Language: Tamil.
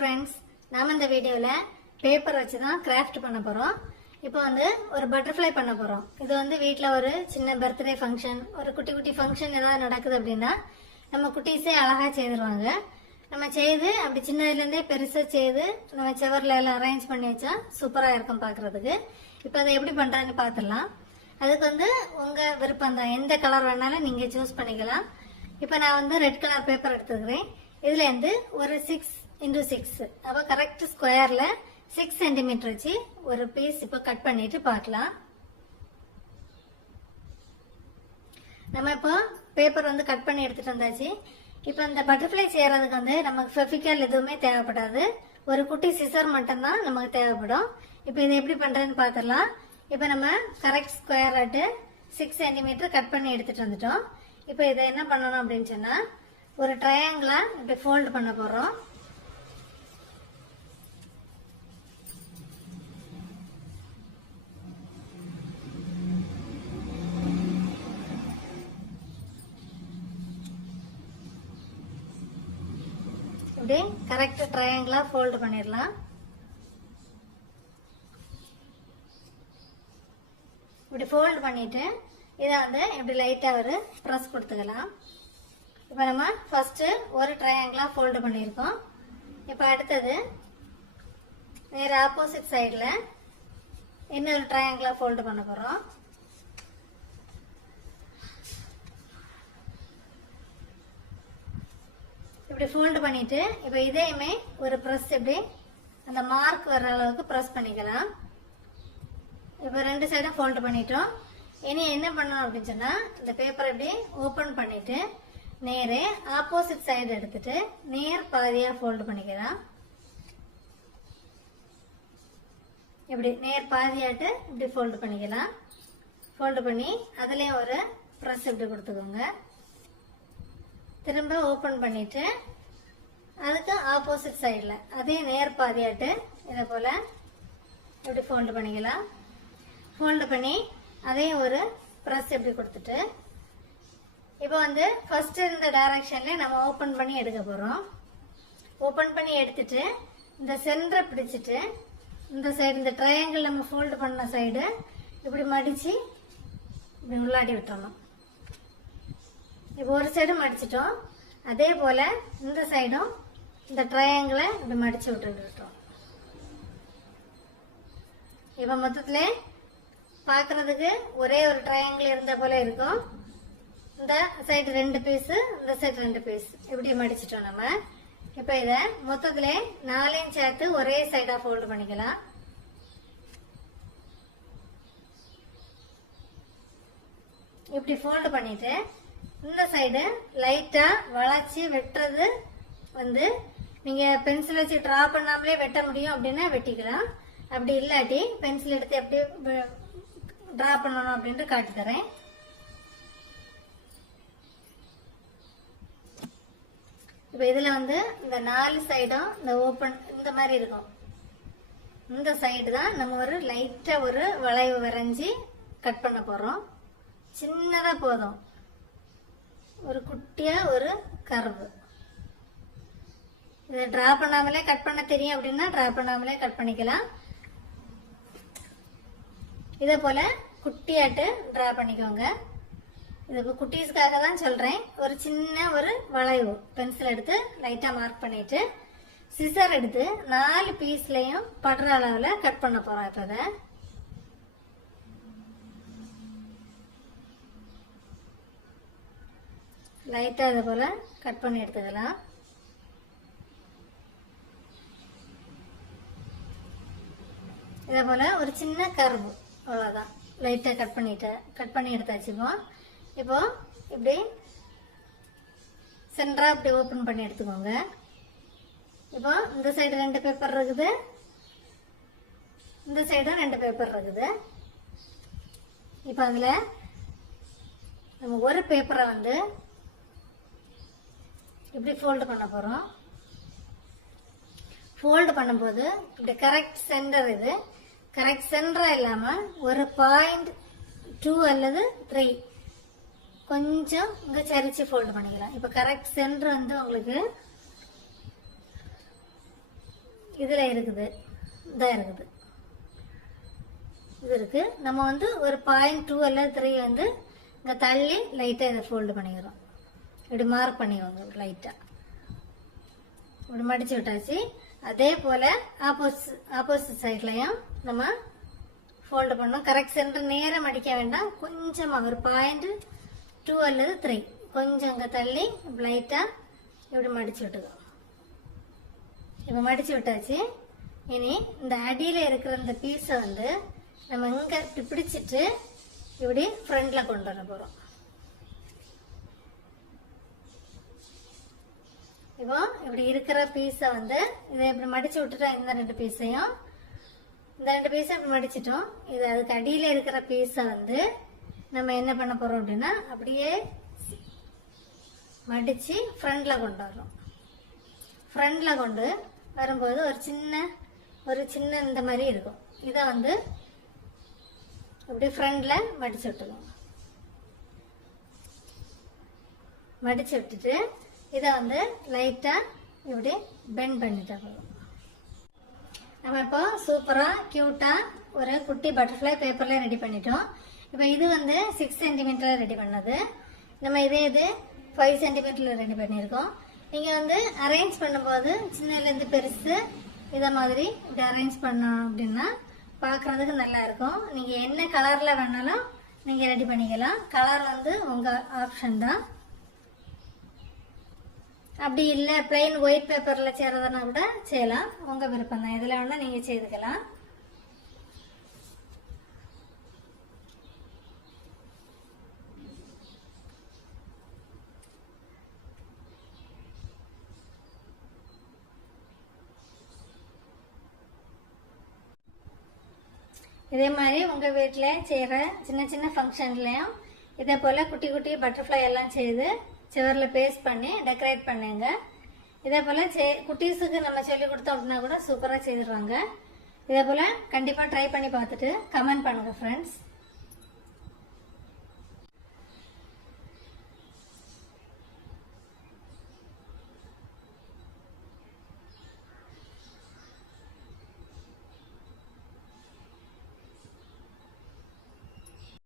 ஃப்ரெண்ட்ஸ், நாம இந்த வீடியோவில் பேப்பர் வச்சு தான் கிராஃப்ட் பண்ண போகிறோம். இப்போ வந்து ஒரு பட்டர்ஃப்ளை பண்ண போகிறோம். இது வந்து வீட்டில் ஒரு சின்ன பர்த்டே ஃபங்க்ஷன், ஒரு குட்டி குட்டி ஃபங்க்ஷன் ஏதாவது நடக்குது அப்படின்னா நம்ம குட்டீஸே அழகாக செய்திருவாங்க. நம்ம செய்து அப்படி சின்னதுலேருந்தே பெருசாக செய்து நம்ம செவரில் எல்லாம் அரேஞ்ச் பண்ணி வச்சா சூப்பராக இருக்கும் பார்க்குறதுக்கு. இப்போ அதை எப்படி பண்ணுறான்னு பார்த்துடலாம். அதுக்கு வந்து உங்கள் விருப்பம் தான், எந்த கலர் வேணாலும் நீங்கள் சூஸ் பண்ணிக்கலாம். இப்போ நான் வந்து ரெட் கலர் பேப்பர் எடுத்துக்கிறேன். இதுலேருந்து ஒரு 6x6, அப்போ கரெக்ட் ஸ்கொயரில் 6 சென்டிமீட்டர் வச்சு ஒரு பீஸ் இப்போ கட் பண்ணிட்டு பார்க்கலாம். நம்ம இப்போ பேப்பர் வந்து கட் பண்ணி எடுத்துட்டு வந்தாச்சு. இப்போ இந்த பட்டர்ஃப்ளை செய்யறதுக்கு வந்து நமக்கு ஃபெவிகால் எதுவுமே தேவைப்படாது, ஒரு குட்டி சிசர் மட்டும்தான் நமக்கு தேவைப்படும். இப்போ இதை எப்படி பண்றதுன்னு பார்த்துடலாம். இப்போ நம்ம கரெக்ட் ஸ்கொயர் ஆட்டு 6 சென்டிமீட்டர் கட் பண்ணி எடுத்துட்டு வந்துட்டோம். இப்போ இதை என்ன பண்ணணும் அப்படின்னு சொன்னா, ஒரு ட்ரையாங்கிளா இப்படி ஃபோல்ட் பண்ண போறோம். இப்படி கரெக்ட் ட்ரையாங்கிளா ஃபோல்ட் பண்ணிடலாம். இப்படி ஃபோல்ட் பண்ணிட்டு இதை வந்து இப்படி லைட்டா ஒரு ப்ரெஸ் கொடுத்துக்கலாம். இப்போ நம்ம ஃபர்ஸ்ட் ஒரு ட்ரையாங்கிளா ஃபோல்டு பண்ணியிருக்கோம். இப்போ அடுத்தது வேற ஆப்போசிட் சைடில் இன்னொரு ட்ரையாங்கிளா ஃபோல்டு பண்ண போகிறோம். இப்படி ஃபோல்டு பண்ணிட்டு இப்போ இதையுமே ஒரு ப்ரெஸ் இப்படி அந்த மார்க் வர்ற அளவுக்கு ப்ரெஸ் பண்ணிக்கலாம். இப்போ 2 சைடும் ஃபோல்டு பண்ணிட்டோம். இனி என்ன பண்ணணும் அப்படின்னு சொன்னா, இந்த பேப்பரை இப்படி ஓப்பன் பண்ணிட்டு நேரே ஆப்போசிட் சைடு எடுத்துட்டு நேர் பாதியா ஃபோல்டு பண்ணிக்கலாம். இப்படி நேர் பாதியாட்டு இப்படி ஃபோல்டு பண்ணிக்கலாம். ஃபோல்டு பண்ணி அதுலயும் ஒரு ப்ரெஸ் இப்படி கொடுத்துக்கோங்க. திரும்ப ஓப்பன் பண்ணிட்டு அதுக்கு ஆப்போசிட் சைடில் அதே நேர் பாதியாட்டு இதை போல இப்படி ஃபோல்டு பண்ணிக்கலாம். ஃபோல்டு பண்ணி அதையும் ஒரு ப்ரெஸ் இப்படி கொடுத்துட்டு இப்போ வந்து ஃபர்ஸ்ட் இந்த டைரக்ஷன்ல நம்ம ஓப்பன் பண்ணி எடுக்க போறோம். ஓப்பன் பண்ணி எடுத்துட்டு இந்த சென்டரை பிடிச்சிட்டு இந்த சைடு, இந்த ட்ரையாங்கிள் நம்ம ஃபோல்டு பண்ண சைடு இப்படி மடிச்சு இப்படி உள்ளாடி விட்டுறணும். இப்போ ஒரு சைடு மடிச்சிட்டோம், அதே போல இந்த சைடும் இந்த ட்ரையாங்கிளை இப்படி மடிச்சு விட்டுட்டோம். இப்போ மொத்தத்துல பார்க்கறதுக்கு ஒரே ஒரு ட்ரையாங்கிள் இருந்த போல இருக்கும். இந்த சைடு 2 பீஸ், இந்த சைடு 2 பீஸ் இப்படி மடிச்சிட்டோம் நம்ம. இப்போ இதை மொத்தத்துல 4 சேர்த்து ஒரே சைடா ஃபோல்டு பண்ணிக்கலாம். இப்படி ஃபோல்டு பண்ணிட்டு இந்த சைடு லைட்டா வளைச்சி வெட்டுறது வந்து நீங்க பென்சில் வச்சு டிரா பண்ணாமலே வெட்ட முடியும் அப்படின்னா வெட்டிக்கலாம். அப்படி இல்லாட்டி பென்சில் எடுத்து எப்படி டிரா பண்ணணும் அப்படின்ட்டு காட்டி தரேன். இப்போ இதுல வந்து இந்த 4 சைடும் இந்த ஓப்பன் இந்த மாதிரி இருக்கும். இந்த சைடு தான் நம்ம ஒரு லைட்டா ஒரு வளைவு வரைஞ்சி கட் பண்ண போறோம். சின்னதா போதும், ஒரு குட்டியா ஒரு கர்வு. இதை டிரா பண்ணாமலே கட் பண்ண தெரியும் அப்படின்னா டிரா பண்ணாமலே கட் பண்ணிக்கலாம். இதே போல குட்டியாட்டு டிரா பண்ணிக்கோங்க. இது குட்டீஸ்க்காக தான் சொல்றேன். ஒரு சின்ன ஒரு வளைவு பென்சில் எடுத்து லைட்டா மார்க் பண்ணிட்டு சிசர் எடுத்து 4 பீஸ்லயும் படுற அளவுல கட் பண்ண போறோம். இப்ப இதை லைட்டா இது போல கட் பண்ணி எடுத்துக்கலாம். இதே போல ஒரு சின்ன கர்வு, அவ்வளவுதான். லைட்டா கட் பண்ணி எடுத்தாச்சுப்போம். இப்போ இப்படி சென்டரா இப்படி ஓபன் பண்ணி எடுத்துக்கோங்க. இப்போ இந்த சைடு 2 பேப்பர் இருக்குது, இந்த சைடும் 2 பேப்பர் இருக்குது. இப்போ அதுல நம்ம ஒரு பேப்பரை வந்து இப்படி ஃபோல்டு பண்ண போறோம். ஃபோல்டு பண்ணும்போது இப்படி கரெக்ட் சென்டர், இது கரெக்ட் சென்டரா இல்லாம ஒரு 0.2 அல்லது 3 கொஞ்சம் இங்க சரிச்சு ஃபோல்டு பண்ணிக்கலாம். இப்போ கரெக்ட் சென்டர் வந்து உங்களுக்கு இதுல இருக்குது, இதான் இருக்குது, இது இருக்கு. நம்ம வந்து ஒரு 0.2 அல்லது 3 வந்து இங்க தள்ளி லைட்டா இதை ஃபோல்டு பண்ணிக்கிறோம். இப்படி மார்க் பண்ணிக்கோங்க லைட்டா. இப்படி மடிச்சு விட்டாச்சு. அதே போல ஆப்போசிட் சைட்லயும் நம்ம ஃபோல்டு பண்ணோம். கரெக்ட் சென்டர் நேரம் மடிக்க வேண்டாம், கொஞ்சமா ஒரு 0.2 அல்லது 3 கொஞ்சம் அங்க தள்ளி லைட்டா இப்படி மடிச்சு விட்டுக்கோ. இப்ப மடிச்சு விட்டாச்சு. இனி இந்த அடியில இருக்கிற இந்த பீஸை வந்து நம்ம இங்க இப்படி பிடிச்சிட்டு இப்படி ஃப்ரண்ட்ல கொண்டு வர போறோம். இப்போ இப்படி இருக்கிற பீஸை வந்து இதை இப்படி மடிச்சு விட்டுட்டோம். இந்த 2 பீஸையும் இப்படி மடிச்சிட்டோம். இது அதுக்கு அடியில இருக்கிற பீஸை வந்து நம்ம என்ன பண்ண போறோம் அப்படின்னா அப்படியே மடிச்சு ஃப்ரண்ட்ல கொண்டு வரோம். ஃப்ரண்ட்ல கொண்டு வரும்போது ஒரு சின்ன இந்த மாதிரி இருக்கும். இதை வந்து இப்படி ஃப்ரண்ட்ல மடிச்சு விட்டுருவோம். மடிச்சு விட்டுட்டு இதை வந்து லைட்டா இப்படி பெண்ட் பண்ணிட்டா போதும். நம்ம இப்போ சூப்பரா கியூட்டா ஒரு குட்டி பட்டர்ஃப்ளை பேப்பர்ல ரெடி பண்ணிட்டோம். இப்போ இது வந்து 6 சென்டிமீட்டர்ல ரெடி பண்ணது. நம்ம இது 5 சென்டிமீட்டர்ல ரெடி பண்ணியிருக்கோம். நீங்க வந்து அரேஞ்ச் பண்ணும்போது சின்னதுல இருந்து பெருசு இத மாதிரி இப்படி அரேஞ்ச் பண்ணோம் அப்படின்னா பார்க்கறதுக்கு நல்லா இருக்கும். நீங்க என்ன கலர்ல வேணாலும் நீங்க ரெடி பண்ணிக்கலாம். கலர் வந்து உங்க ஆப்ஷன் தான். அப்படி இல்லை பிளைன் ஒயிட் பேப்பர்ல செய்யறதுனா கூட செய்யலாம், உங்க விருப்பம் தான். இதுல வேணா நீங்க செய்துக்கலாம். இதே மாதிரி உங்க வீட்டுல செய்யற சின்ன சின்ன ஃபங்க்ஷன்லயும் இதே போல குட்டி குட்டி பட்டர்ஃப்ளை எல்லாம் செய்து சுவர்ல பேஸ்ட் பண்ணி டெக்கரேட் பண்ணுங்க. இதே போல குட்டீஸுக்கு நம்ம சொல்லி கொடுத்தோம் அப்படின்னா கூட சூப்பரா செய்திருவாங்க. இதே போல கண்டிப்பா ட்ரை பண்ணி பார்த்துட்டு கமெண்ட் பண்ணுங்க ஃப்ரெண்ட்ஸ்.